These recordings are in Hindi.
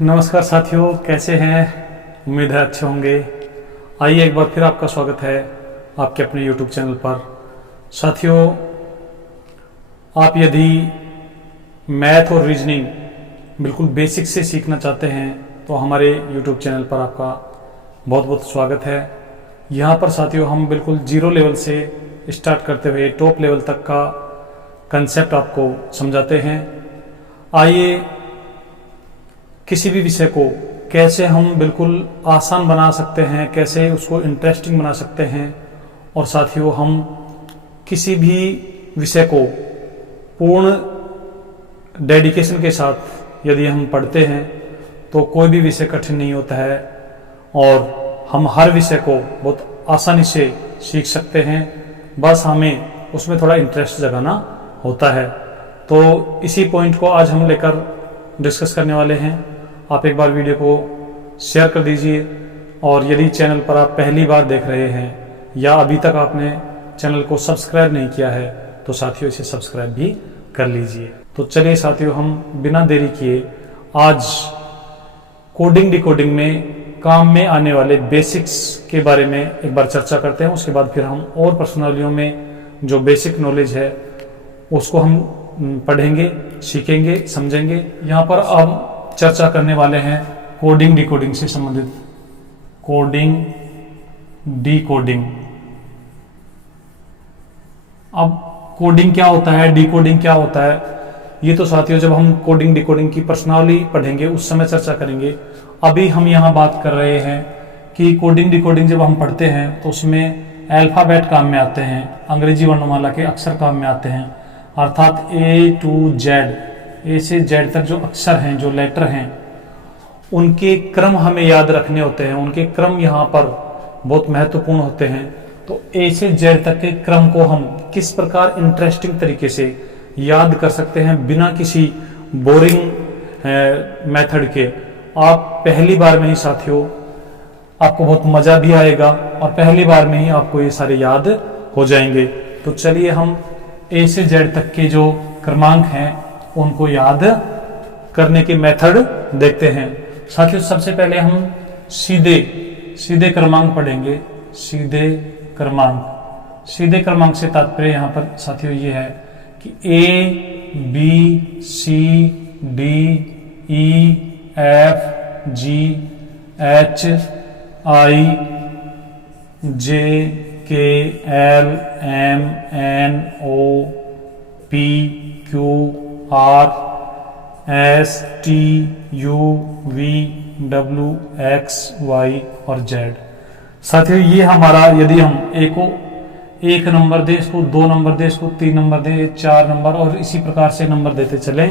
नमस्कार साथियों, कैसे हैं? उम्मीद है अच्छे होंगे। आइए एक बार फिर आपका स्वागत है आपके अपने YouTube चैनल पर। साथियों, आप यदि मैथ और रीजनिंग बिल्कुल बेसिक से सीखना चाहते हैं तो हमारे YouTube चैनल पर आपका बहुत बहुत स्वागत है। यहाँ पर साथियों हम बिल्कुल जीरो लेवल से स्टार्ट करते हुए टॉप लेवल तक का कंसेप्ट आपको समझाते हैं। आइए किसी भी विषय को कैसे हम बिल्कुल आसान बना सकते हैं, कैसे उसको इंटरेस्टिंग बना सकते हैं, और साथियों हम किसी भी विषय को पूर्ण डेडिकेशन के साथ यदि हम पढ़ते हैं तो कोई भी विषय कठिन नहीं होता है और हम हर विषय को बहुत आसानी से सीख सकते हैं। बस हमें उसमें थोड़ा इंटरेस्ट जगाना होता है। तो इसी पॉइंट को आज हम लेकर डिस्कस करने वाले हैं। आप एक बार वीडियो को शेयर कर दीजिए, और यदि चैनल पर आप पहली बार देख रहे हैं या अभी तक आपने चैनल को सब्सक्राइब नहीं किया है तो साथियों इसे सब्सक्राइब भी कर लीजिए। तो चलिए साथियों, हम बिना देरी किए आज कोडिंग डिकोडिंग में काम में आने वाले बेसिक्स के बारे में एक बार चर्चा करते हैं। उसके बाद फिर हम और प्रश्नावलियों में जो बेसिक नॉलेज है उसको हम पढ़ेंगे, सीखेंगे, समझेंगे। यहाँ पर अब चर्चा करने वाले हैं कोडिंग डिकोडिंग से संबंधित। Coding decoding. अब कोडिंग क्या होता है, डिकोडिंग क्या होता है, ये तो साथियों जब हम कोडिंग डिकोडिंग की प्रश्नावली पढ़ेंगे उस समय चर्चा करेंगे। अभी हम यहाँ बात कर रहे हैं कि कोडिंग डिकोडिंग जब हम पढ़ते हैं तो उसमें अल्फाबेट काम में आते हैं, अंग्रेजी वर्णमाला के अक्षर काम में आते हैं, अर्थात A to Z, ए से जेड तक जो अक्षर हैं, जो लेटर हैं, उनके क्रम हमें याद रखने होते हैं। उनके क्रम यहाँ पर बहुत महत्वपूर्ण होते हैं। तो ए से जेड तक के क्रम को हम किस प्रकार इंटरेस्टिंग तरीके से याद कर सकते हैं बिना किसी बोरिंग मेथड के। आप पहली बार में ही साथियों आपको बहुत मजा भी आएगा और पहली बार में ही आपको ये सारे याद हो जाएंगे। तो चलिए हम ए से जेड तक के जो क्रमांक हैं उनको याद करने के मेथड देखते हैं। साथियों सबसे पहले हम सीधे क्रमांक पढ़ेंगे। सीधे क्रमांक से तात्पर्य यहाँ पर साथियों ये है कि A B C D E F G H I J K L M N O P Q R S T U V W X Y और Z। साथियों ये हमारा, यदि हम ए को 1 नंबर दे, इसको 2 नंबर दे, इसको 3 नंबर दे, 4 नंबर और इसी प्रकार से नंबर देते चले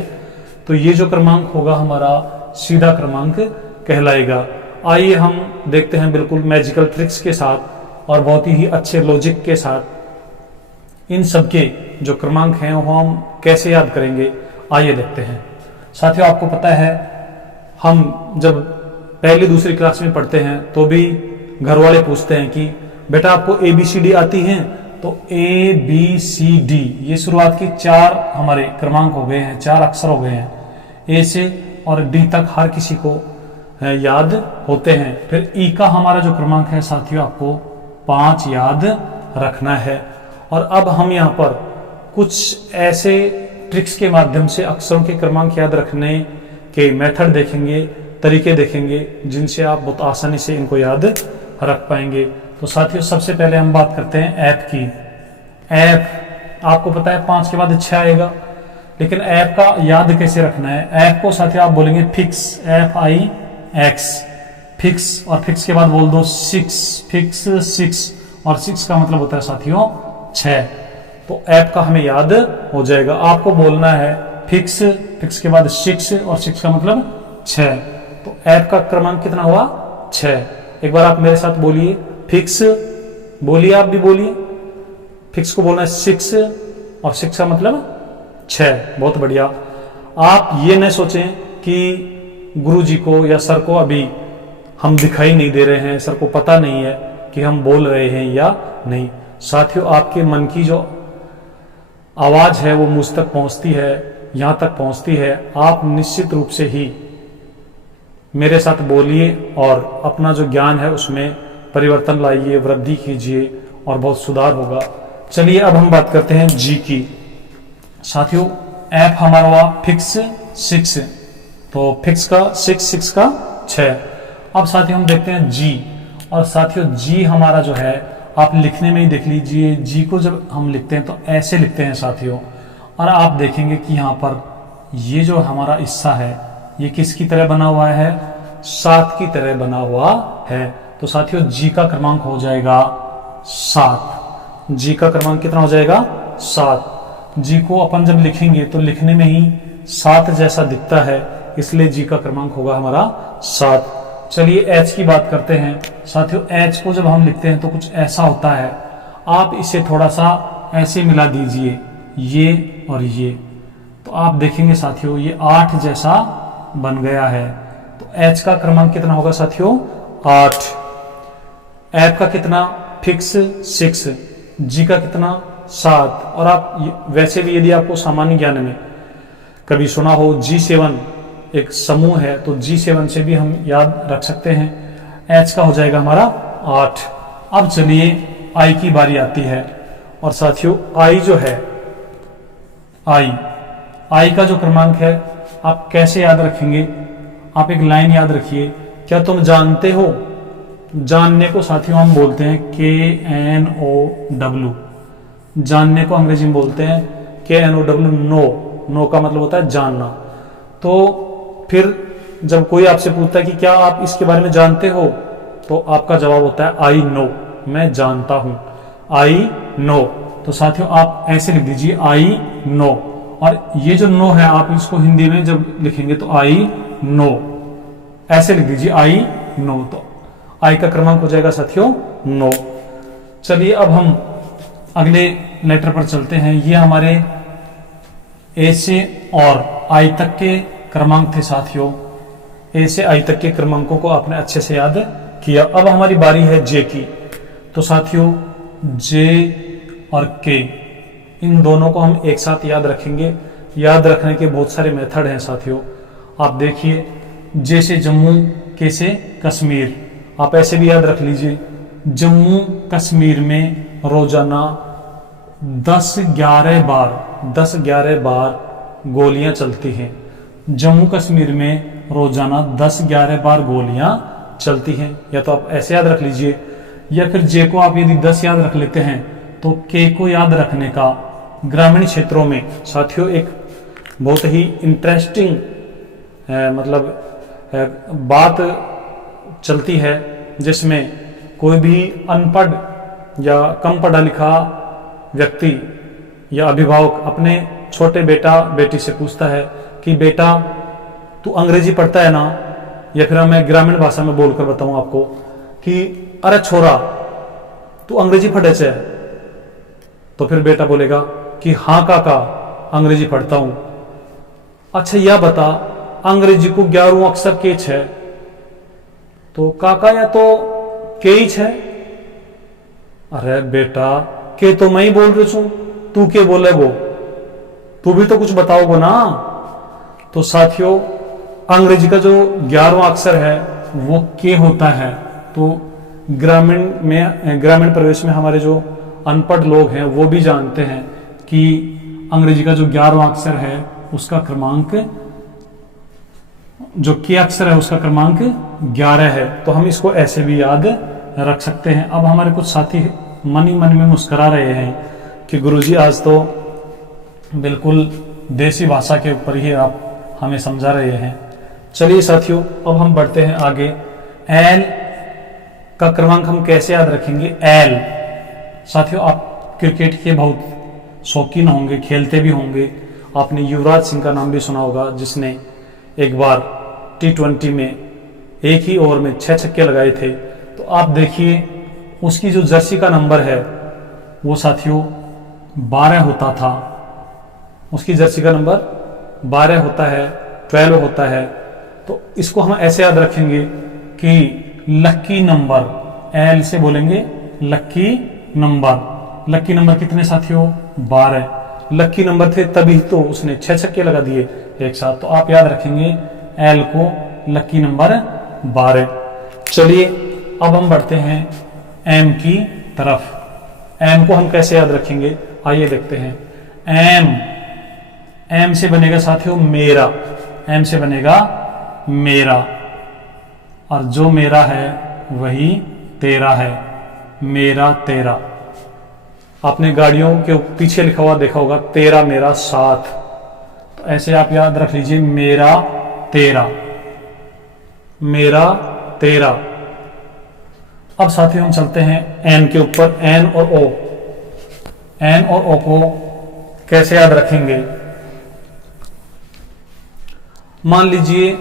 तो ये जो क्रमांक होगा हमारा सीधा क्रमांक कहलाएगा। आइए हम देखते हैं बिल्कुल मैजिकल ट्रिक्स के साथ और बहुत ही अच्छे लॉजिक के साथ इन सबके जो क्रमांक हैं वो हम कैसे याद करेंगे। आइए देखते हैं। साथियों आपको पता है हम जब पहली दूसरी क्लास में पढ़ते हैं तो भी घर वाले पूछते हैं कि बेटा आपको ABCD आती हैं? तो ABCD ये शुरुआत के 4 हमारे क्रमांक हो गए हैं, 4 अक्षर हो गए हैं। A से और D तक हर किसी को याद होते हैं। फिर E का हमारा जो क्रमांक है साथियों आपको 5 याद रखना है। और अब हम यहाँ पर कुछ ऐसे ट्रिक्स के माध्यम से अक्षरों के क्रमांक याद रखने के मेथड देखेंगे, तरीके देखेंगे, जिनसे आप बहुत आसानी से इनको याद रख पाएंगे। तो साथियों सबसे पहले हम बात करते हैं ऐप की। ऐप आपको पता है 5 के बाद 6 आएगा, लेकिन ऐप का याद कैसे रखना है। ऐप को साथियों आप बोलेंगे फिक्स, FIX, फिक्स, और फिक्स के बाद बोल दो 6, फिक्स 6, और 6 का मतलब होता है साथियों 6। तो ऐप का हमें याद हो जाएगा। आपको बोलना है फिक्स, फिक्स के बाद 6 और 6 का मतलब 6। तो ऐप का क्रमांक कितना हुआ? 6। एक बार आप मेरे साथ बोलिए फिक्स, बोलिए, आप भी बोलिए। फिक्स को बोलना है 6 और 6 का मतलब 6। बहुत बढ़िया। आप ये न सोचें कि गुरुजी को या सर को अभी हम दिखाई नहीं दे रहे हैं, सर को पता नहीं है कि हम बोल रहे हैं या नहीं। साथियों आपके मन की जो आवाज है वो मुझ तक पहुंचती है, यहां तक पहुंचती है। आप निश्चित रूप से ही मेरे साथ बोलिए और अपना जो ज्ञान है उसमें परिवर्तन लाइए, वृद्धि कीजिए और बहुत सुधार होगा। चलिए अब हम बात करते हैं जी की। साथियों एफ हमारा हुआ फिक्स 6, तो फिक्स का 6 का 6। अब साथियों हम देखते हैं जी, और साथियों जी हमारा जो है आप लिखने में ही देख लीजिए, जी को जब हम लिखते हैं तो ऐसे लिखते हैं साथियों, और आप देखेंगे कि यहाँ पर ये जो हमारा हिस्सा है ये किसकी तरह बना हुआ है, 7 की तरह बना हुआ है। तो साथियों जी का क्रमांक हो जाएगा 7। जी का क्रमांक कितना हो जाएगा 7। जी को अपन जब लिखेंगे तो लिखने में ही 7 जैसा दिखता है, इसलिए जी का क्रमांक होगा हमारा 7। चलिए एच की बात करते हैं। साथियों एच को जब हम लिखते हैं तो कुछ ऐसा होता है, आप इसे थोड़ा सा ऐसे मिला दीजिए, ये और ये, तो आप देखेंगे साथियों ये 8 जैसा बन गया है। तो एच का क्रमांक कितना होगा साथियों 8। एफ का कितना फिक्स 6, जी का कितना 7। और आप वैसे भी यदि आपको सामान्य ज्ञान में कभी सुना हो G7 एक समूह है, तो G7 से भी हम याद रख सकते हैं। एच का हो जाएगा हमारा 8। अब चलिए आई की बारी आती है, और साथियों आई जो है आई का जो क्रमांक है आप कैसे याद रखेंगे, आप एक लाइन याद रखिए। क्या तुम जानते हो, जानने को साथियों हम बोलते हैं KNOW, जानने को अंग्रेजी में बोलते हैं KNOW, नो का मतलब होता है जानना। तो फिर जब कोई आपसे पूछता है कि क्या आप इसके बारे में जानते हो, तो आपका जवाब होता है आई नो, मैं जानता हूं, आई नो। तो साथियों आप ऐसे लिख दीजिए आई नो, और ये जो नो है आप इसको हिंदी में जब लिखेंगे तो आई नो, ऐसे लिख दीजिए आई नो। तो आई का क्रमांक हो जाएगा साथियों 9। चलिए अब हम अगले लेटर पर चलते हैं। ये हमारे ए से और आई तक के क्रमांक थे साथियों। ए से आई तक के क्रमांकों को आपने अच्छे से याद किया। अब हमारी बारी है जे की। तो साथियों जे और के, इन दोनों को हम एक साथ याद रखेंगे। याद रखने के बहुत सारे मेथड हैं साथियों। आप देखिए, जे से जम्मू, के से कश्मीर, आप ऐसे भी याद रख लीजिए। जम्मू कश्मीर में रोजाना 10-11 बार गोलियां चलती हैं। जम्मू कश्मीर में रोजाना 10-11 बार गोलियां चलती हैं। या तो आप ऐसे याद रख लीजिए, या फिर जे को आप यदि 10 याद रख लेते हैं तो के को याद रखने का ग्रामीण क्षेत्रों में साथियों एक बहुत ही इंटरेस्टिंग बात चलती है, जिसमें कोई भी अनपढ़ या कम पढ़ा लिखा व्यक्ति या अभिभावक अपने छोटे बेटा बेटी से पूछता है कि बेटा तू अंग्रेजी पढ़ता है ना, या फिर मैं ग्रामीण भाषा में बोलकर बताऊं आपको कि अरे छोरा तू अंग्रेजी पढ़े छे, तो फिर बेटा बोलेगा कि हाँ काका अंग्रेजी पढ़ता हूं। अच्छा यह बता अंग्रेजी को 11वां अक्षर के है, तो काका या तो के ही है। अरे बेटा के तो मैं ही बोल रही हूं, तू के बोलेगो, तू भी तो कुछ बताओगो ना। तो साथियों अंग्रेजी का जो 11वां अक्षर है वो के होता है। तो ग्रामीण प्रदेश में हमारे जो अनपढ़ लोग हैं वो भी जानते हैं कि अंग्रेजी का जो 11वां अक्षर है उसका क्रमांक, जो के अक्षर है उसका क्रमांक 11 है। तो हम इसको ऐसे भी याद रख सकते हैं। अब हमारे कुछ साथी मन ही मन में मुस्कुरा रहे हैं कि गुरुजी आज तो बिल्कुल देसी भाषा के ऊपर ही आप हमें समझा रहे हैं। चलिए साथियों अब हम बढ़ते हैं आगे। एल का क्रमांक हम कैसे याद रखेंगे। एल साथियों आप क्रिकेट के बहुत शौकीन होंगे, खेलते भी होंगे। आपने युवराज सिंह का नाम भी सुना होगा, जिसने एक बार T20 में एक ही ओवर में 6 छक्के लगाए थे। तो आप देखिए उसकी जो जर्सी का नंबर है वो साथियों 12 होता था। उसकी जर्सी का नंबर 12 होता है, 12 होता है। तो इसको हम ऐसे याद रखेंगे कि लक्की नंबर, एल से बोलेंगे लक्की नंबर। लक्की नंबर कितने साथियों 12 लक्की नंबर थे, तभी तो उसने 6 छक्के लगा दिए एक साथ। तो आप याद रखेंगे एल को लकी नंबर 12। चलिए अब हम बढ़ते हैं एम की तरफ। एम को हम कैसे याद रखेंगे, आइए देखते हैं। एम से बनेगा साथियों मेरा, एम से बनेगा मेरा, और जो मेरा है वही तेरा है, मेरा तेरा। आपने गाड़ियों के पीछे लिखा हुआ देखा होगा तेरा मेरा साथ, तो ऐसे आप याद रख लीजिए मेरा तेरा, मेरा तेरा। अब साथियों हम चलते हैं एन के ऊपर, एन और ओ। एन और ओ को कैसे याद रखेंगे। मान लीजिए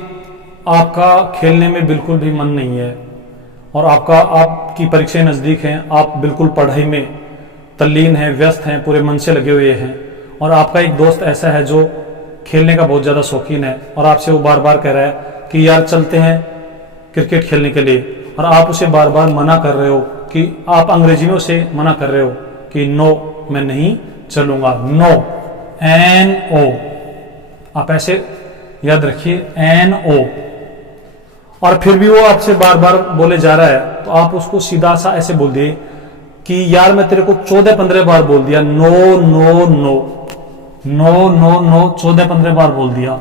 आपका खेलने में बिल्कुल भी मन नहीं है और आपकी परीक्षाएं नजदीक हैं, आप बिल्कुल पढ़ाई में तल्लीन हैं, व्यस्त हैं, पूरे मन से लगे हुए हैं, और आपका एक दोस्त ऐसा है जो खेलने का बहुत ज़्यादा शौकीन है और आपसे वो बार बार कह रहा है कि यार चलते हैं क्रिकेट खेलने के लिए, और आप उसे बार बार मना कर रहे हो, कि आप अंग्रेजी में उसे मना कर रहे हो कि नो मैं नहीं चलूंगा, नो, एन ओ। आप ऐसे याद रखिए एन ओ। और फिर भी वो आपसे बार बार बोले जा रहा है, तो आप उसको सीधा सा ऐसे बोल दिए कि यार मैं तेरे को 14-15 बार बोल दिया, no no no no no no, 14-15 बार बोल दिया,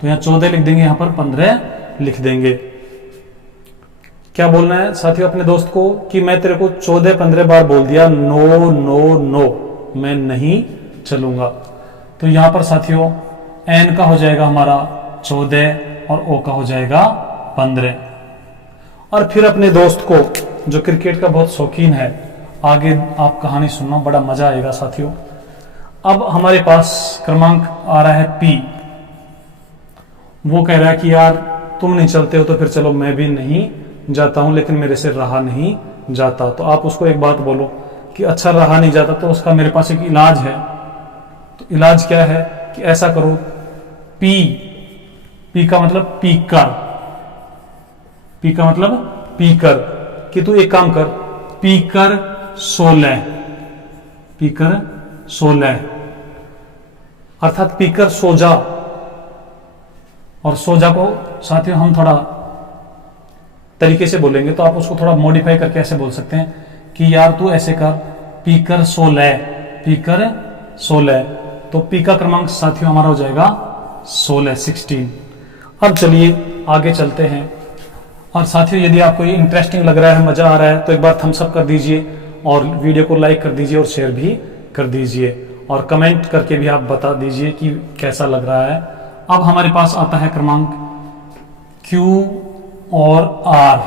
तो यहाँ 14 लिख देंगे, यहाँ पर 15 लिख देंगे। क्या बोलना है साथियों अपने दोस्त को कि मैं तेरे को 14-15 बार बोल दिया, नो नो नो, मैं नहीं चलूंगा। तो यहां पर साथियों एन का हो जाएगा हमारा 14 और ओ का हो जाएगा 15। और फिर अपने दोस्त को जो क्रिकेट का बहुत शौकीन है, आगे आप कहानी सुनना, बड़ा मजा आएगा साथियों। अब हमारे पास क्रमांक आ रहा है पी। वो कह रहा है कि यार तुम नहीं चलते हो तो फिर चलो मैं भी नहीं जाता हूं, लेकिन मेरे से रहा नहीं जाता। तो आप उसको एक बात बोलो कि अच्छा रहा नहीं जाता तो उसका मेरे पास एक इलाज है। तो इलाज क्या है कि ऐसा करो, पी का मतलब पीकर, पी का मतलब पीकर, कि तू एक काम कर, पीकर 16, पीकर 16, अर्थात पीकर सो जा। और सो जा को साथियों हम थोड़ा तरीके से बोलेंगे, तो आप उसको थोड़ा मॉडिफाई करके ऐसे बोल सकते हैं कि यार तू ऐसे कर, पीकर 16, पीकर 16। तो पी का क्रमांक साथियों हमारा हो जाएगा 16। अब चलिए आगे चलते हैं। और साथियों यदि आपको ये इंटरेस्टिंग लग रहा है, मजा आ रहा है, तो एक बार थम्स अप कर दीजिए और वीडियो को लाइक कर दीजिए और शेयर भी कर दीजिए, और कमेंट करके भी आप बता दीजिए कि कैसा लग रहा है। अब हमारे पास आता है क्रमांक क्यू और आर,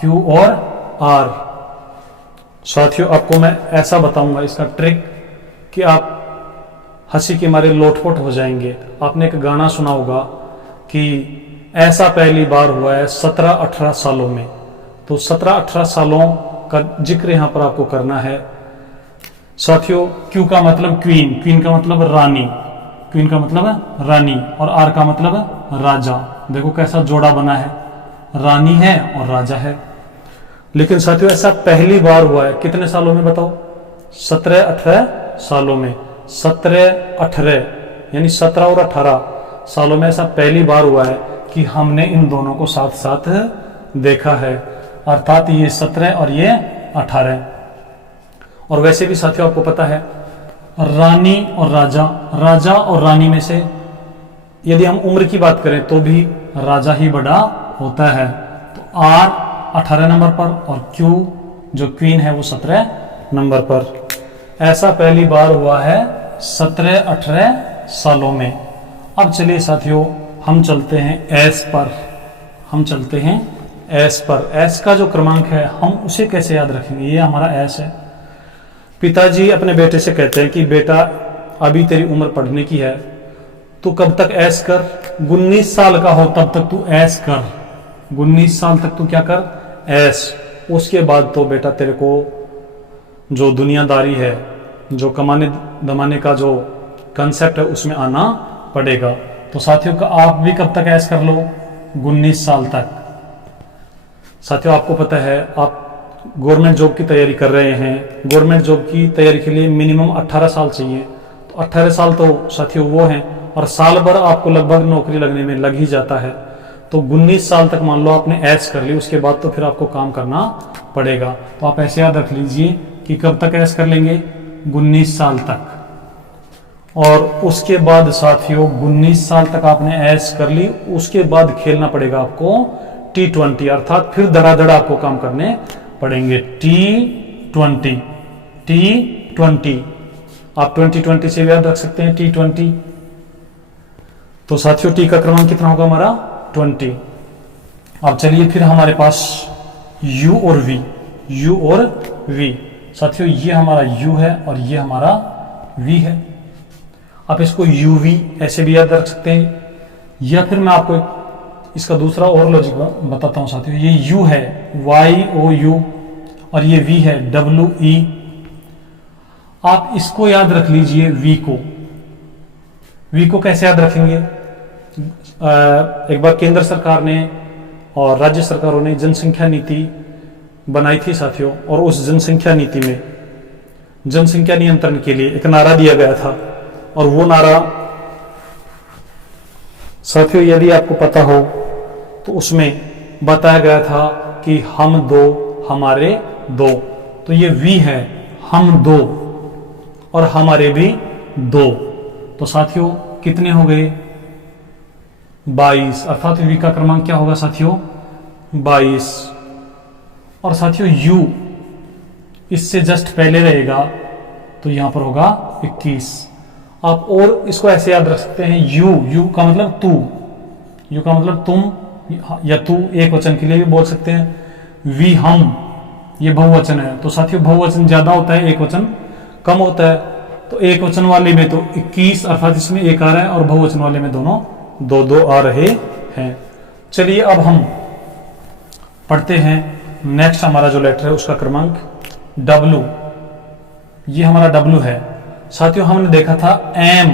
क्यू और आर। साथियों आपको मैं ऐसा बताऊंगा इसका ट्रिक कि आप हंसी के मारे लोटपोट हो जाएंगे। आपने एक गाना सुना होगा कि ऐसा पहली बार हुआ है 17-18 सालों में। तो 17-18 सालों का जिक्र यहां पर आपको करना है साथियों। क्यू का मतलब क्वीन, क्वीन का मतलब रानी, क्वीन का मतलब रानी, और आर का मतलब राजा। देखो कैसा जोड़ा बना है, रानी है और राजा है। लेकिन साथियों ऐसा पहली बार हुआ है कितने सालों में बताओ, 17-18 सालों में। 17-18 यानी 17 और 18 सालों में ऐसा पहली बार हुआ है कि हमने इन दोनों को साथ साथ देखा है, अर्थात ये 17 और ये 18। और वैसे भी साथियों आपको पता है रानी और राजा, राजा और रानी में से यदि हम उम्र की बात करें तो भी राजा ही बड़ा होता है। तो आर 18 नंबर पर और क्यू जो क्वीन है वो 17 नंबर पर। ऐसा पहली बार हुआ है 17-18 सालों में। अब चलिए साथियों हम चलते हैं एस पर, हम चलते हैं एस पर। एस का जो क्रमांक है हम उसे कैसे याद रखेंगे, ये हमारा एस है। पिताजी अपने बेटे से कहते हैं कि बेटा अभी तेरी उम्र पढ़ने की है, तू कब तक ऐश कर, 19 साल का हो तब तक तू ऐश कर, 19 साल तक तू क्या कर, ऐश। उसके बाद तो बेटा तेरे को जो दुनियादारी है, जो कमाने दमाने का जो कंसेप्ट है उसमें आना पड़ेगा। तो साथियों का आप भी कब तक ऐश कर लो, 19 साल तक। साथियों आपको पता है आप गवर्नमेंट जॉब की तैयारी कर रहे हैं, गवर्नमेंट जॉब की तैयारी के लिए मिनिमम 18 साल चाहिए। तो 18 साल तो साथियों वो हैं, और साल भर आपको लगभग नौकरी लगने में लग ही जाता है। तो 19 साल तक मान लो आपने ऐश कर ली, उसके बाद तो फिर आपको काम करना पड़ेगा। तो आप ऐसे याद रख लीजिए कि कब तक ऐश कर लेंगे, 19 साल तक। और उसके बाद साथियों 19 साल तक आपने ऐश कर ली, उसके बाद खेलना पड़ेगा आपको T20, अर्थात फिर धड़ाधड़ आपको काम करने पड़ेंगे। T20 आप 2020 से याद रख सकते हैं T20। तो साथियों टी का क्रमांक कितना होगा हमारा 20। अब चलिए फिर हमारे पास U और V। साथियों ये हमारा U है और ये हमारा V है। आप इसको UV ऐसे भी याद रख सकते हैं, या फिर मैं आपको इसका दूसरा और लॉजिक बताता हूं साथियों। ये U है YOU और ये V है WE। आप इसको याद रख लीजिए V को कैसे याद रखेंगे। एक बार केंद्र सरकार ने और राज्य सरकारों ने जनसंख्या नीति बनाई थी साथियों, और उस जनसंख्या नीति में जनसंख्या नियंत्रण के लिए एक नारा दिया गया था, और वो नारा साथियों यदि आपको पता हो तो उसमें बताया गया था कि हम दो हमारे दो। तो ये V है, हम दो और हमारे भी दो। तो साथियों कितने हो गए 22, अर्थात V का क्रमांक क्या होगा साथियों 22। और साथियों U इससे जस्ट पहले रहेगा तो यहां पर होगा 21। आप और इसको ऐसे याद रख सकते हैं यू का मतलब तू, यू का मतलब तुम या तू, एक वचन के लिए भी बोल सकते हैं। वी हम, ये बहुवचन है। तो साथियों बहुवचन ज्यादा होता है, एक वचन कम होता है। तो एक वचन वाले में तो 21 अर्थात इसमें एक आ रहा है, और बहुवचन वाले में दोनों दो दो आ रहे हैं। चलिए अब हम पढ़ते हैं नेक्स्ट हमारा जो लेटर है उसका क्रमांक W। ये हमारा W है साथियों। हमने देखा था M,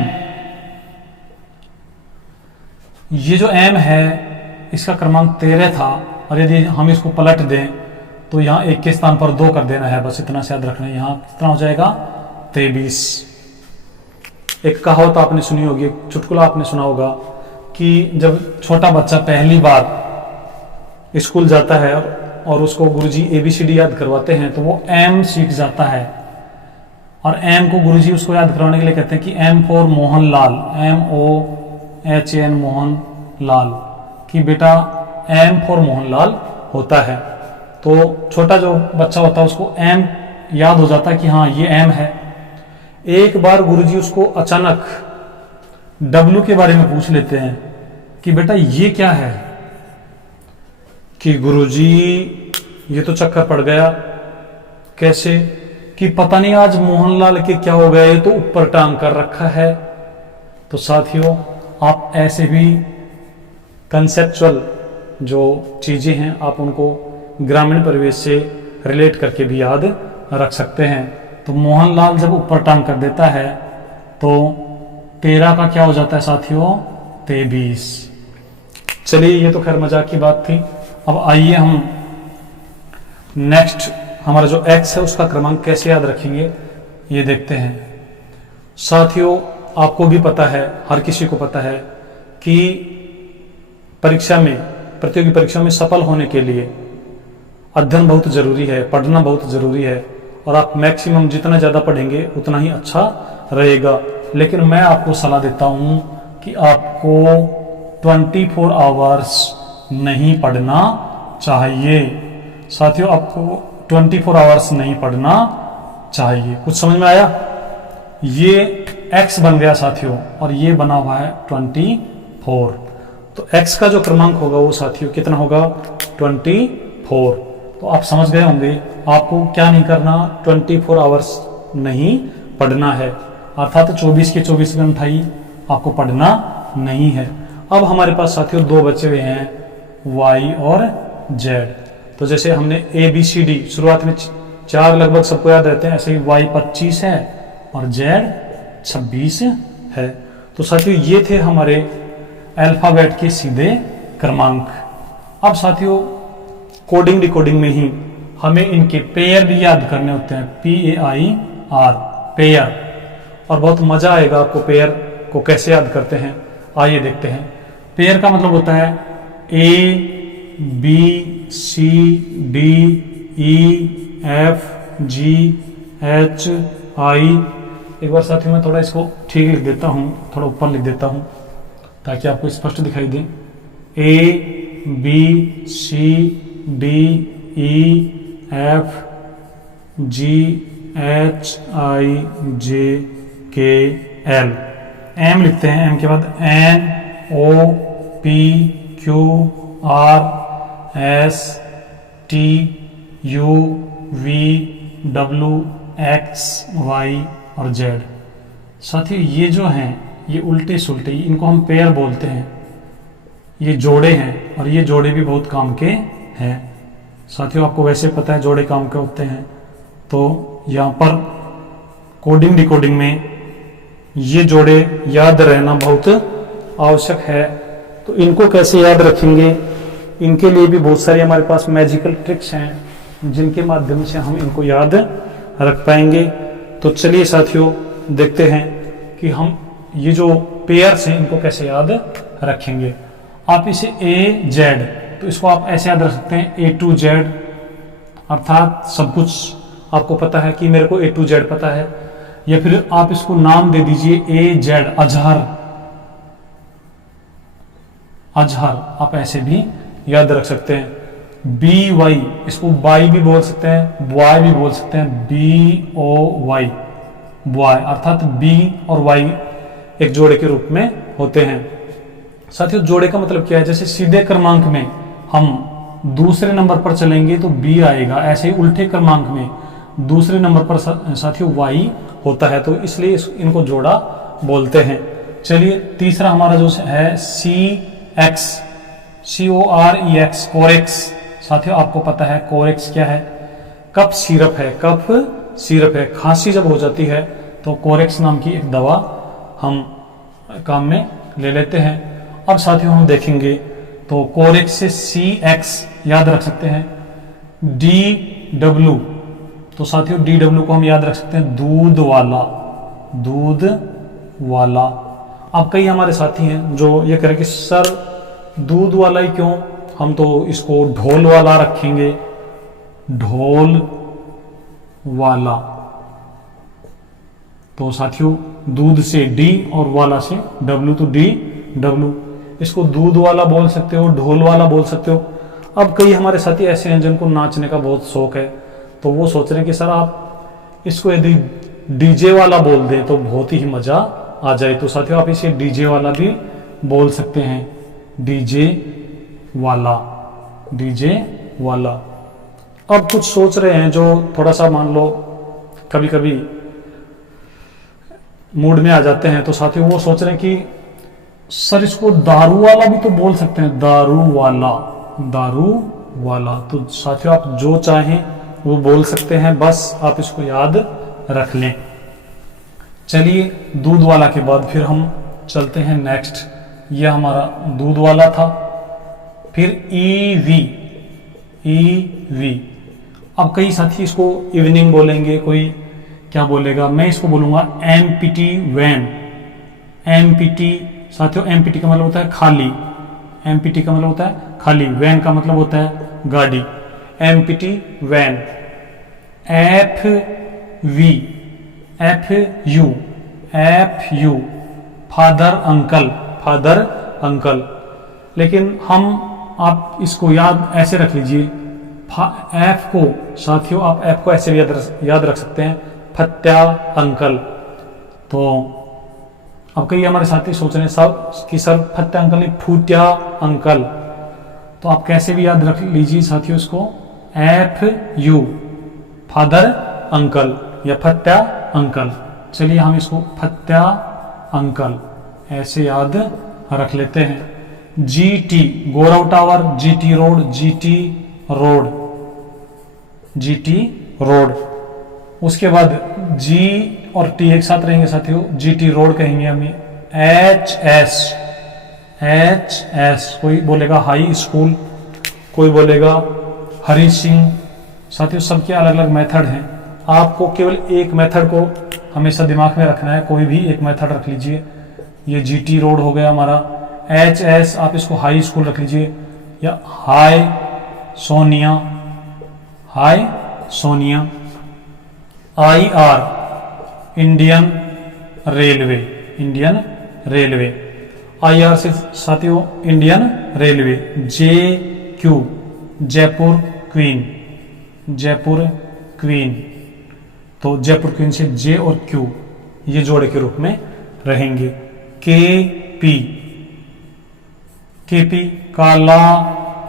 ये जो M है इसका क्रमांक 13 था, और यदि हम इसको पलट दें तो यहाँ 1 के स्थान पर 2 कर देना है, बस इतना से याद रखना है। यहाँ कितना हो जाएगा 23। एक कहावत आपने सुनी होगी, एक चुटकुला आपने सुना होगा कि जब छोटा बच्चा पहली बार स्कूल जाता है और उसको गुरुजी ABCD याद करवाते हैं तो वो M सीख जाता है, और M को गुरुजी उसको याद करवाने के लिए कहते हैं कि M for Mohanlal, MOHN Mohanlal, कि बेटा M फॉर मोहनलाल होता है। तो छोटा जो बच्चा होता है उसको M याद हो जाता है कि हाँ ये M है। एक बार गुरुजी उसको अचानक W के बारे में पूछ लेते हैं कि बेटा ये क्या है, कि गुरुजी ये तो चक्कर पड़ गया, कैसे, कि पता नहीं आज मोहनलाल के क्या हो गया, ये तो ऊपर टांग कर रखा है। तो साथियों आप ऐसे भी कंसेप्चुअल जो चीजें हैं आप उनको ग्रामीण परिवेश से रिलेट करके भी याद रख सकते हैं। तो मोहनलाल जब ऊपर टांग कर देता है तो 13 का क्या हो जाता है साथियों 23। चलिए ये तो खैर मजाक की बात थी। अब आइए हम नेक्स्ट हमारा जो X है उसका क्रमांक कैसे याद रखेंगे ये देखते हैं। साथियों आपको भी पता है, हर किसी को पता है कि परीक्षा में, प्रतियोगी परीक्षा में सफल होने के लिए अध्ययन बहुत जरूरी है, पढ़ना बहुत जरूरी है, और आप मैक्सिमम जितना ज्यादा पढ़ेंगे उतना ही अच्छा रहेगा। लेकिन मैं आपको सलाह देता हूं कि आपको 24 आवर्स नहीं पढ़ना चाहिए। साथियों आपको 24 आवर्स नहीं पढ़ना चाहिए। कुछ समझ में आया? ये X बन गया साथियों, और ये बना हुआ है 24। तो X का जो क्रमांक होगा वो साथियों कितना होगा 24। तो आप समझ गए होंगे आपको क्या नहीं करना, 24 आवर्स नहीं पढ़ना है, अर्थात 24 के 24 घंटा ही आपको पढ़ना नहीं है। अब हमारे पास साथियों दो बचे हुए हैं Y और Z। तो जैसे हमने ABCD शुरुआत में 4 लगभग सबको याद रहते हैं, ऐसे ही Y 25 है और Z 26 है। तो साथियों ये थे हमारे अल्फाबेट के सीधे क्रमांक। अब साथियों कोडिंग डिकोडिंग में ही हमें इनके पेयर भी याद करने होते हैं, PAIR पेयर, और बहुत मजा आएगा आपको पेयर को कैसे याद करते हैं। आइए देखते हैं। पेयर का मतलब होता है ABCDEFGHI। एक बार साथियों मैं थोड़ा इसको ठीक लिख देता हूँ, थोड़ा ऊपर लिख देता हूँ ताकि आपको स्पष्ट दिखाई दे। ABCDEFGHIJKL। एम लिखते हैं, एम के बाद NOPQRSTUVWXY और Z। साथियों ये जो हैं ये उल्टे सुल्टे, इनको हम पेयर बोलते हैं, ये जोड़े हैं और ये जोड़े भी बहुत काम के हैं। साथियों आपको वैसे पता है जोड़े काम के होते हैं, तो यहाँ पर कोडिंग डिकोडिंग में ये जोड़े याद रहना बहुत आवश्यक है। तो इनको कैसे याद रखेंगे, इनके लिए भी बहुत सारी हमारे पास मैजिकल ट्रिक्स हैं जिनके माध्यम से हम इनको याद रख पाएंगे। तो चलिए साथियों देखते हैं कि हम ये जो पेयर्स हैं इनको कैसे याद रखेंगे। आप इसे AZ, तो इसको आप ऐसे याद रख सकते हैं A to Z, अर्थात सब कुछ आपको पता है कि मेरे को A to Z पता है। या फिर आप इसको नाम दे दीजिए AZ, अजहर, अजहर आप ऐसे भी याद रख सकते हैं। BY, इसको बाई भी बोल सकते हैं, बॉय भी बोल सकते हैं, BOY, बॉय, अर्थात B और Y एक जोड़े के रूप में होते हैं। साथियों जोड़े का मतलब क्या है, जैसे सीधे क्रमांक में हम दूसरे नंबर पर चलेंगे तो B आएगा, ऐसे ही उल्टे क्रमांक में दूसरे नंबर पर साथियों Y होता है, तो इसलिए इनको जोड़ा बोलते हैं। चलिए तीसरा हमारा जो है CX, COREX, कोरेक्स। साथियों आपको पता है कोरेक्स क्या है, कफ सिरप है, कफ सिरप है। खांसी जब हो जाती है तो कोरेक्स नाम की एक दवा हम काम में ले लेते हैं। अब साथियों हम देखेंगे तो कोरेक्स से CX याद रख सकते हैं। DW, तो साथियों DW को हम याद रख सकते हैं दूध वाला, दूध वाला। अब कई हमारे साथी हैं जो ये कह रहे कि सर दूध वाला ही क्यों, हम तो इसको ढोल वाला रखेंगे, ढोल वाला। तो साथियों दूध से D और वाला से W, तो DW, इसको दूध वाला बोल सकते हो, ढोल वाला बोल सकते हो। अब कई हमारे साथी ऐसे हैं जिनको नाचने का बहुत शौक है, तो वो सोच रहे हैं कि सर आप इसको यदि डीजे वाला बोल दें तो बहुत ही मजा आ जाए। तो साथियों आप इसे डीजे वाला भी बोल सकते हैं, डीजे वाला, डीजे वाला। अब कुछ सोच रहे हैं जो थोड़ा सा मान लो कभी कभी मूड में आ जाते हैं, तो साथियों वो सोच रहे हैं कि सर इसको दारू वाला भी तो बोल सकते हैं, दारू वाला, दारू वाला। तो साथियों आप जो चाहें वो बोल सकते हैं, बस आप इसको याद रख लें। चलिए दूध वाला के बाद फिर हम चलते हैं नेक्स्ट, ये हमारा दूध वाला था। फिर EV, EV। अब कई साथी इसको इवनिंग बोलेंगे, कोई क्या बोलेगा, मैं इसको बोलूंगा एम्प्टी वैन, एम्प्टी। साथियों एम्प्टी का मतलब होता है खाली, एम्प्टी का मतलब होता है खाली, वैन का मतलब होता है गाड़ी, empty van. FV, FU, FU, father uncle, father uncle. लेकिन हम आप इसको याद ऐसे रख लीजिए, F को साथियों आप F को ऐसे भी याद रख सकते हैं, फत्या अंकल। तो अब कई हमारे साथी सोच रहे हैं सब कि सर फत्या अंकल नहीं, फूटिया अंकल। तो आप कैसे भी याद रख लीजिए साथियों इसको, FU, फादर अंकल या फत्या अंकल। चलिए हम इसको फत्या अंकल ऐसे याद रख लेते हैं। GT, Gaurav tower, GT road, GT road, GT road. उसके बाद G और T एक साथ रहेंगे साथियों, GT रोड कहेंगे हमें। HS, HS, कोई बोलेगा हाई स्कूल, कोई बोलेगा हरी सिंह। साथियों सबके अलग अलग मेथड हैं, आपको केवल एक मेथड को हमेशा दिमाग में रखना है, कोई भी एक मेथड रख लीजिए। ये GT रोड हो गया हमारा। HS आप इसको हाई स्कूल रख लीजिए, या hi Sonia, hi Sonia. IR Indian railway, Indian railway. IR से साथियों Indian railway. JQ Jaipur queen, Jaipur queen. तो जयपुर क्वीन से J और Q ये जोड़े के रूप में रहेंगे। KP, KP काला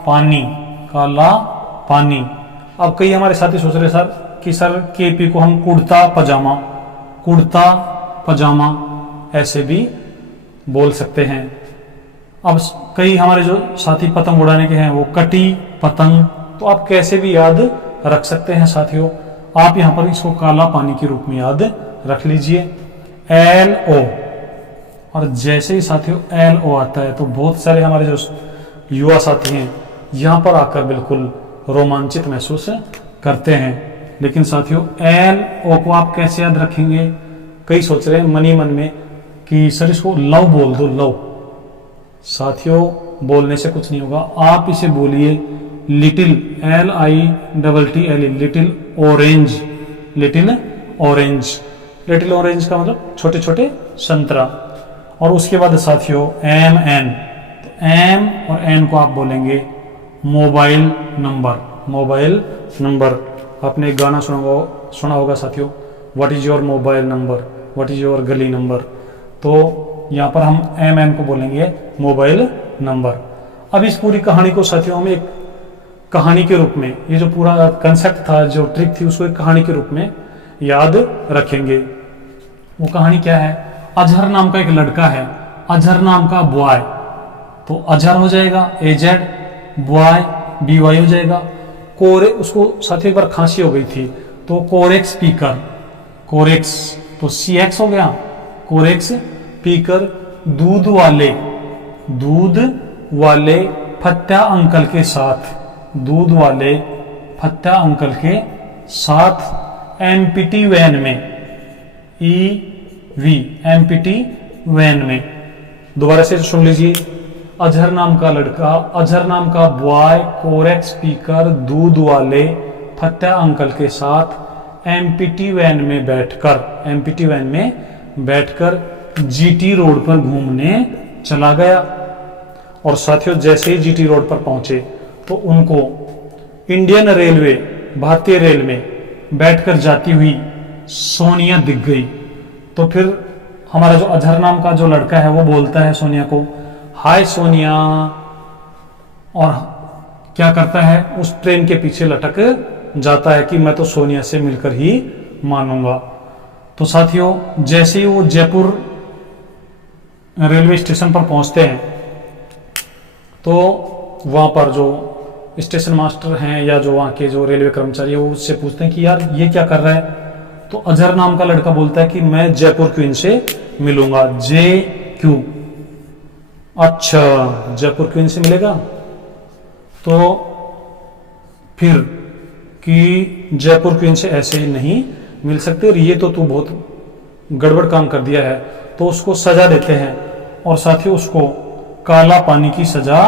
पानी, काला पानी। अब कई हमारे साथी सोच रहे सर कि सर KP को हम कुर्ता पजामा, कुर्ता पजामा ऐसे भी बोल सकते हैं। अब कई हमारे जो साथी पतंग उड़ाने के हैं वो कटी पतंग, तो आप कैसे भी याद रख सकते हैं साथियों। आप यहां पर इसको काला पानी के रूप में याद रख लीजिए। LO, और जैसे ही साथियों LO आता है तो बहुत सारे हमारे जो युवा साथी हैं यहां पर आकर बिल्कुल रोमांचित महसूस करते हैं। लेकिन साथियों LO को आप कैसे याद रखेंगे? कई सोच रहे हैं मनी मन में कि सर इसको लव बोल दो, लव। साथियों बोलने से कुछ नहीं होगा, आप इसे बोलिए little, LITTLE, little orange, little orange. Little orange का मतलब छोटे छोटे संतरा। और उसके बाद साथियों MN, तो M और N को आप बोलेंगे मोबाइल नंबर, मोबाइल नंबर। आपने एक गाना सुना होगा साथियों, what is your mobile number, what is your गली नंबर। तो यहाँ पर हम MN को बोलेंगे मोबाइल नंबर। अब इस पूरी कहानी को साथियों हम एक कहानी के रूप में, ये जो पूरा कंसेप्ट था, जो ट्रिक थी, उसको एक कहानी के रूप में याद रखेंगे। वो कहानी क्या है? अजहर नाम का एक लड़का है, अजहर नाम का बॉय। तो अजहर हो जाएगा AZ, बॉय BY हो जाएगा। उसको साथियों एक बार खांसी हो गई थी, तो कोरेक्स पीकर, कोरेक्स तो CX हो गया, कोरेक्स पीकर दूध वाले, दूध वाले फत्या अंकल के साथ, दूध वाले फत्या अंकल के साथ MPT वैन में, EV MPT वैन में। दोबारा से सुन लीजिए, अजहर नाम का लड़का, अजहर नाम का बॉय कोरेक्स पीकर दूध वाले फत्या अंकल के साथ MPT वैन में बैठकर, MPT वैन में बैठकर GT रोड पर घूमने चला गया। और साथियों जैसे ही GT रोड पर पहुंचे तो उनको इंडियन रेलवे, भारतीय रेल में बैठकर जाती हुई सोनिया दिख गई। तो फिर हमारा जो अजहर नाम का जो लड़का है वो बोलता है सोनिया को, हाय सोनिया, और क्या करता है, उस ट्रेन के पीछे लटक जाता है कि मैं तो सोनिया से मिलकर ही मानूंगा। तो साथियों जैसे ही वो जयपुर रेलवे स्टेशन पर पहुंचते हैं तो वहां पर जो स्टेशन मास्टर हैं या जो वहां के जो रेलवे कर्मचारी है वो उससे पूछते हैं कि यार ये क्या कर रहा है। तो अजहर नाम का लड़का बोलता है कि मैं जयपुर क्वीन से मिलूंगा, JQ। अच्छा जयपुर क्वीन से मिलेगा, तो फिर कि जयपुर क्वीन से ऐसे ही नहीं मिल सकते और ये तो तू बहुत गड़बड़ काम कर दिया है। तो उसको सजा देते हैं और साथियों उसको काला पानी की सजा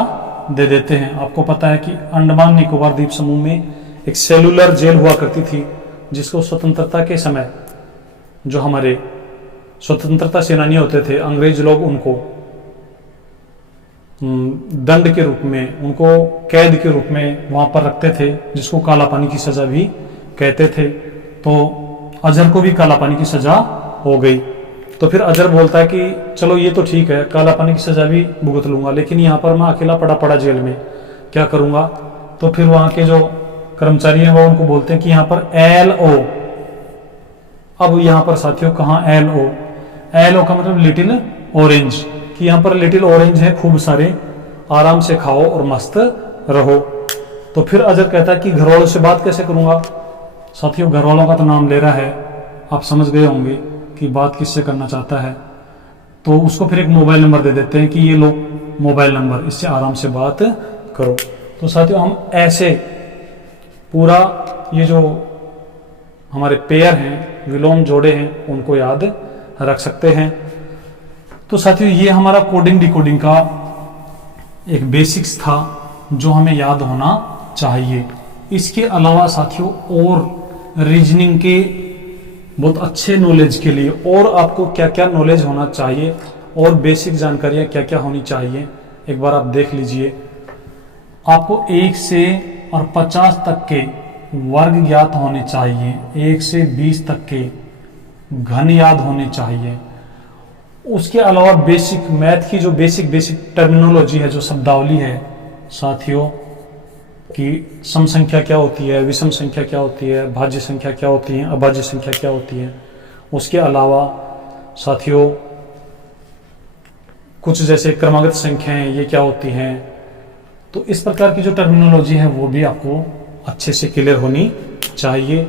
दे देते हैं। आपको पता है कि अंडमान निकोबार द्वीप समूह में एक सेलुलर जेल हुआ करती थी, जिसको स्वतंत्रता के समय जो हमारे स्वतंत्रता सेनानी होते थे, अंग्रेज लोग उनको दंड के रूप में, उनको कैद के रूप में वहां पर रखते थे, जिसको काला पानी की सजा भी कहते थे। तो अजहर को भी काला पानी की सजा हो गई। तो फिर अजहर बोलता है कि चलो ये तो ठीक है, काला पानी की सजा भी भुगत लूंगा, लेकिन यहाँ पर मैं अकेला पड़ा जेल में क्या करूंगा। तो फिर वहां के जो कर्मचारी हैं वो उनको बोलते हैं कि यहाँ पर LO। अब यहाँ पर साथियों कहाँ LO का मतलब लिटिल ऑरेंज, कि यहाँ पर लिटिल ऑरेंज है, खूब सारे, आराम से खाओ और मस्त रहो। तो फिर अजहर कहता है कि घर वालों से बात कैसे करूंगा। साथियों घर वालों का तो नाम ले रहा है, आप समझ गए होंगे कि बात किससे करना चाहता है। तो उसको फिर एक मोबाइल नंबर दे देते हैं कि ये लो मोबाइल नंबर, इससे आराम से बात करो। तो साथियों हम ऐसे पूरा ये जो हमारे पेयर हैं, विलोम जोड़े हैं, उनको याद रख सकते हैं। तो साथियों ये हमारा कोडिंग डिकोडिंग का एक बेसिक्स था, जो हमें याद होना चाहिए। इसके अलावा साथियों और रीजनिंग के बहुत अच्छे नॉलेज के लिए और आपको क्या क्या नॉलेज होना चाहिए और बेसिक जानकारियाँ क्या क्या होनी चाहिए, एक बार आप देख लीजिए। आपको 1 से और 50 तक के वर्ग ज्ञात होने चाहिए, 1 से 20 तक के घन याद होने चाहिए। उसके अलावा बेसिक मैथ की जो बेसिक टर्मिनोलॉजी है, जो शब्दावली है साथियों, कि सम संख्या क्या होती है, विषम संख्या क्या होती है, भाज्य संख्या क्या होती है, अभाज्य संख्या क्या होती है। उसके अलावा साथियों कुछ जैसे क्रमागत संख्याएं ये क्या होती हैं, तो इस प्रकार की जो टर्मिनोलॉजी है वो भी आपको अच्छे से क्लियर होनी चाहिए।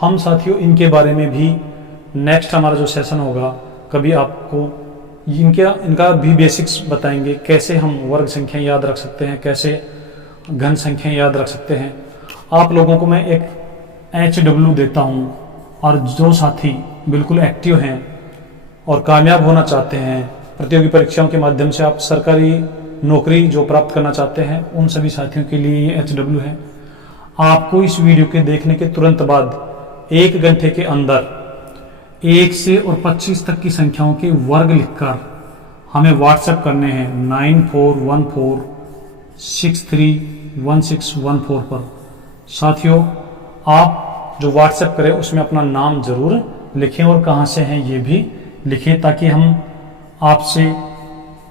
हम साथियों इनके बारे में भी नेक्स्ट हमारा जो सेशन होगा कभी आपको इनका भी बेसिक्स बताएंगे, कैसे हम वर्ग संख्या याद रख सकते हैं, कैसे घन संख्या याद रख सकते हैं। आप लोगों को मैं एक HW देता हूं, और जो साथी बिल्कुल एक्टिव हैं और कामयाब होना चाहते हैं, प्रतियोगी परीक्षाओं के माध्यम से आप सरकारी नौकरी जो प्राप्त करना चाहते हैं, उन सभी साथियों के लिए ये HW है। आपको इस वीडियो के देखने के तुरंत बाद 1 घंटे के अंदर 1 से और 25 तक की संख्याओं के वर्ग लिखकर हमें व्हाट्सएप करने हैं 9414631614 पर। साथियों आप जो व्हाट्सएप करें उसमें अपना नाम जरूर लिखें और कहाँ से हैं ये भी लिखें, ताकि हम आपसे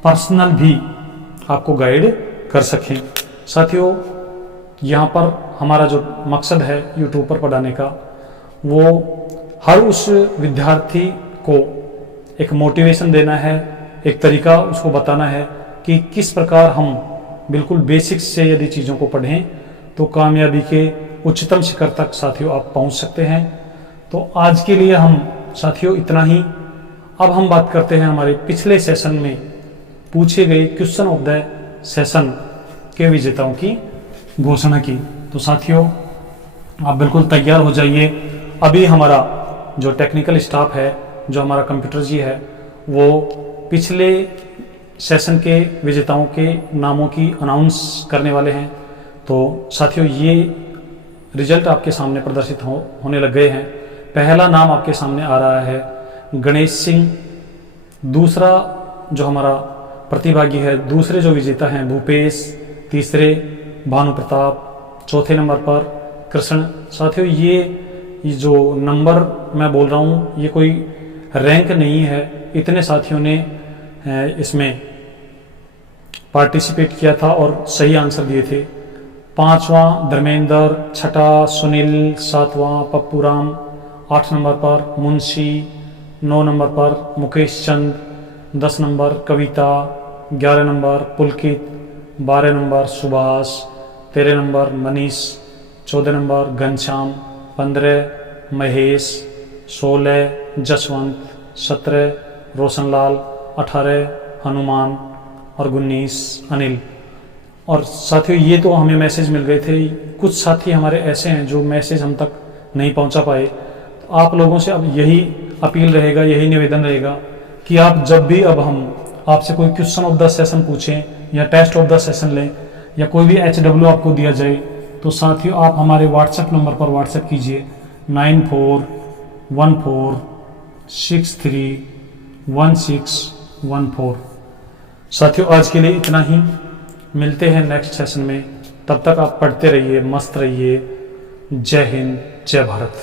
पर्सनल भी आपको गाइड कर सकें। साथियों यहाँ पर हमारा जो मकसद है यूट्यूब पर पढ़ाने का, वो हर उस विद्यार्थी को एक मोटिवेशन देना है, एक तरीका उसको बताना है कि किस प्रकार हम बिल्कुल बेसिक्स से यदि चीज़ों को पढ़ें तो कामयाबी के उच्चतम शिखर तक साथियों आप पहुंच सकते हैं। तो आज के लिए हम साथियों इतना ही। अब हम बात करते हैं हमारे पिछले सेशन में पूछे गए क्वेश्चन ऑफ द सेशन के विजेताओं की घोषणा की। तो साथियों आप बिल्कुल तैयार हो जाइए। अभी हमारा जो टेक्निकल स्टाफ है, जो हमारा कंप्यूटर जी है, वो पिछले सेशन के विजेताओं के नामों की अनाउंस करने वाले हैं। तो साथियों ये रिजल्ट आपके सामने प्रदर्शित होने लग गए हैं। पहला नाम आपके सामने आ रहा है गणेश सिंह, दूसरा जो हमारा प्रतिभागी है, दूसरे जो विजेता हैं भूपेश, तीसरे भानु प्रताप, चौथे नंबर पर कृष्ण। साथियों ये जो नंबर मैं बोल रहा हूँ ये कोई रैंक नहीं है, इतने साथियों ने इसमें पार्टिसिपेट किया था और सही आंसर दिए थे। 5वां धर्मेंद्र, 6ठा सुनील, 7वां पप्पूराम, 8 नंबर पर मुंशी, 9 नंबर पर मुकेश चंद, 10 नंबर कविता, 11 नंबर पुलकित, 12 number Subhash, 13 number Manish, 14 number Ghanshyam, 15 Mahesh, 16 Jaswant, 17 Roshanlal, 18 Hanuman और 19 अनिल। और साथियों ये तो हमें मैसेज मिल गए थे, कुछ साथी हमारे ऐसे हैं जो मैसेज हम तक नहीं पहुंचा पाए। तो आप लोगों से अब यही अपील रहेगा, यही निवेदन रहेगा कि आप जब भी अब हम आपसे कोई क्वेश्चन ऑफ द सेशन पूछें या टेस्ट ऑफ द सेशन लें या कोई भी HW आपको दिया जाए, तो साथियों आप हमारे व्हाट्सएप नंबर पर व्हाट्सएप कीजिए 9414631614। साथियों आज के लिए इतना ही, मिलते हैं नेक्स्ट सेशन में। तब तक आप पढ़ते रहिए, मस्त रहिए। जय हिंद, जय भारत।